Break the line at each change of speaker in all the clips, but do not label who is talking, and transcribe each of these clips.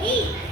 week.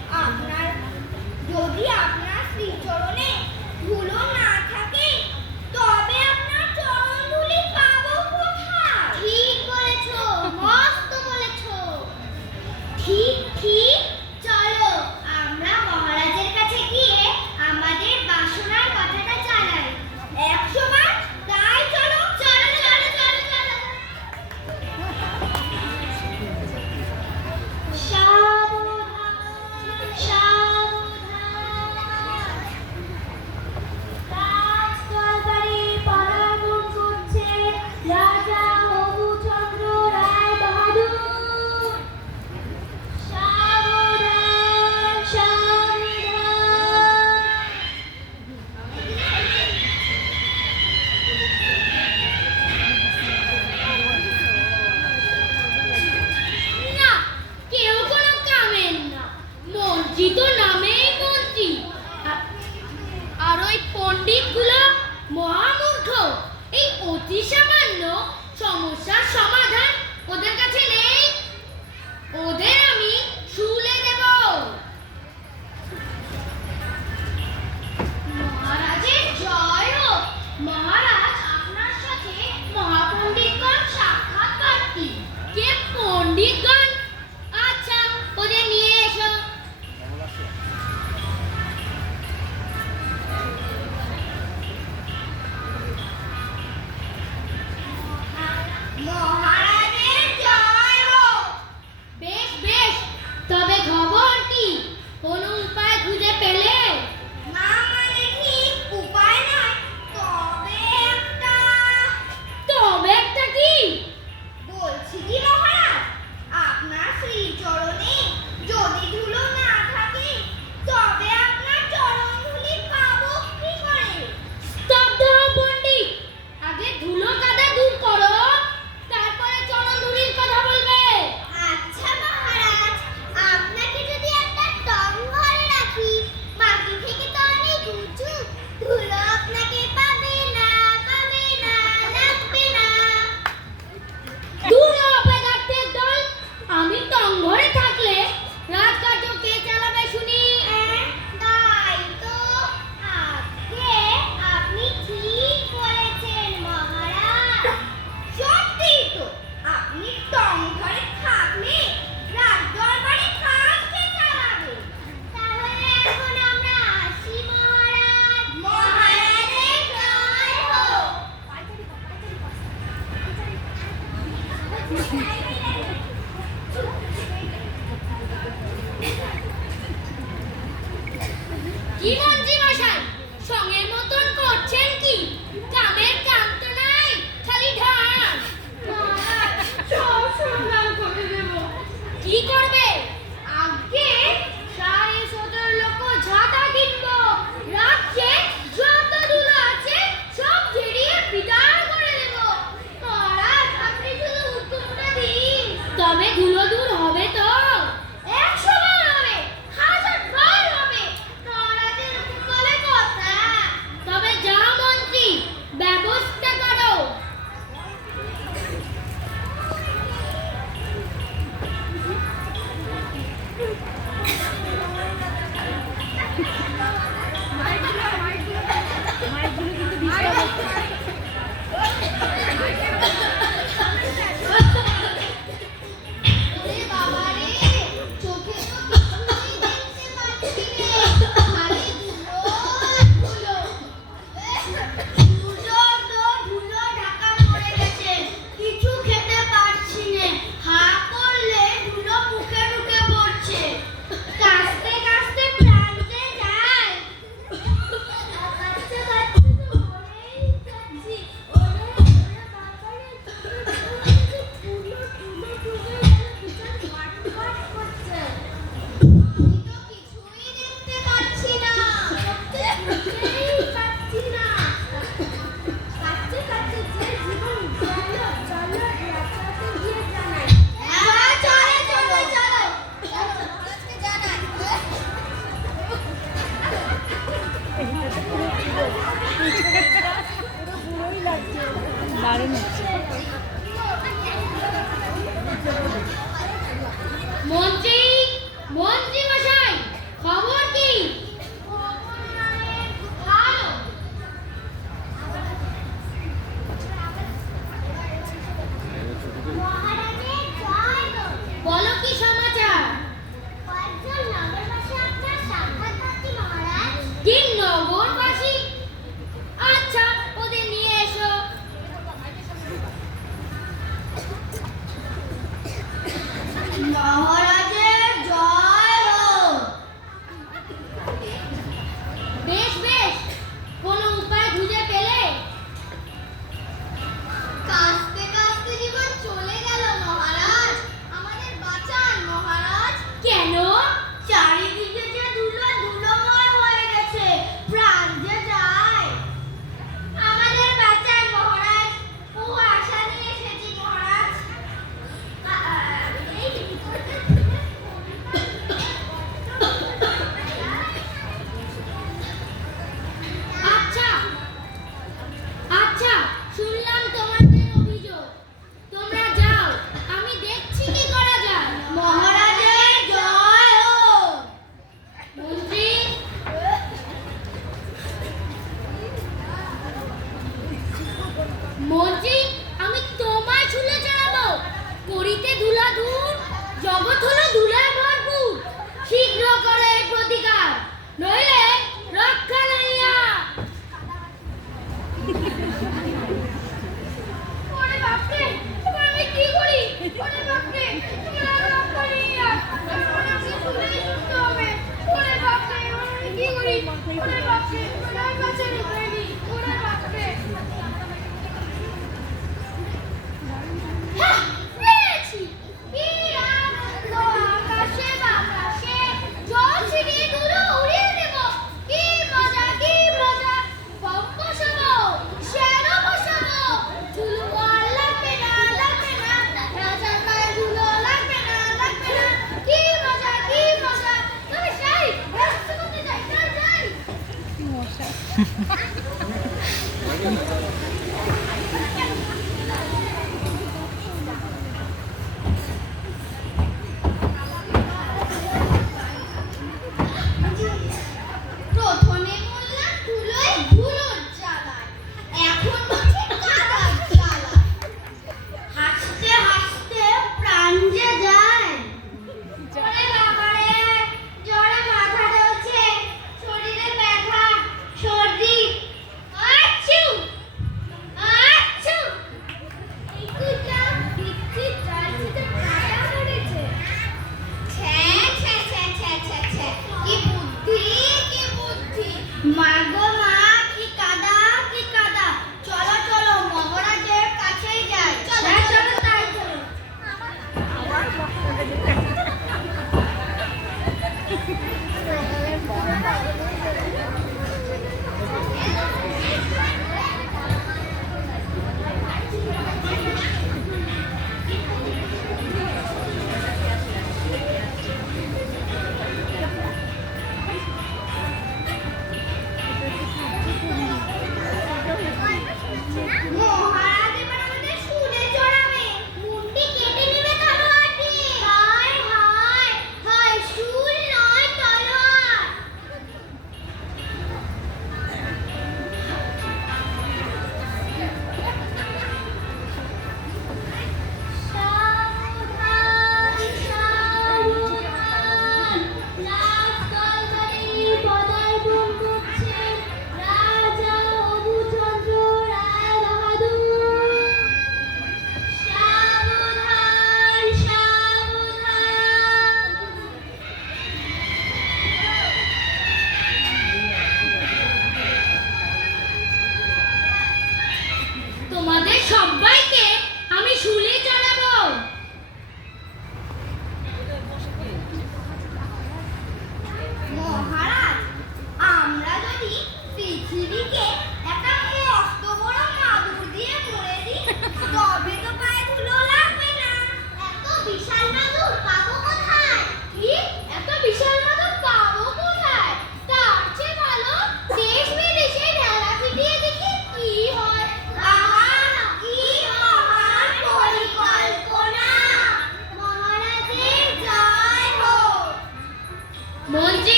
ต้อง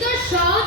the shot.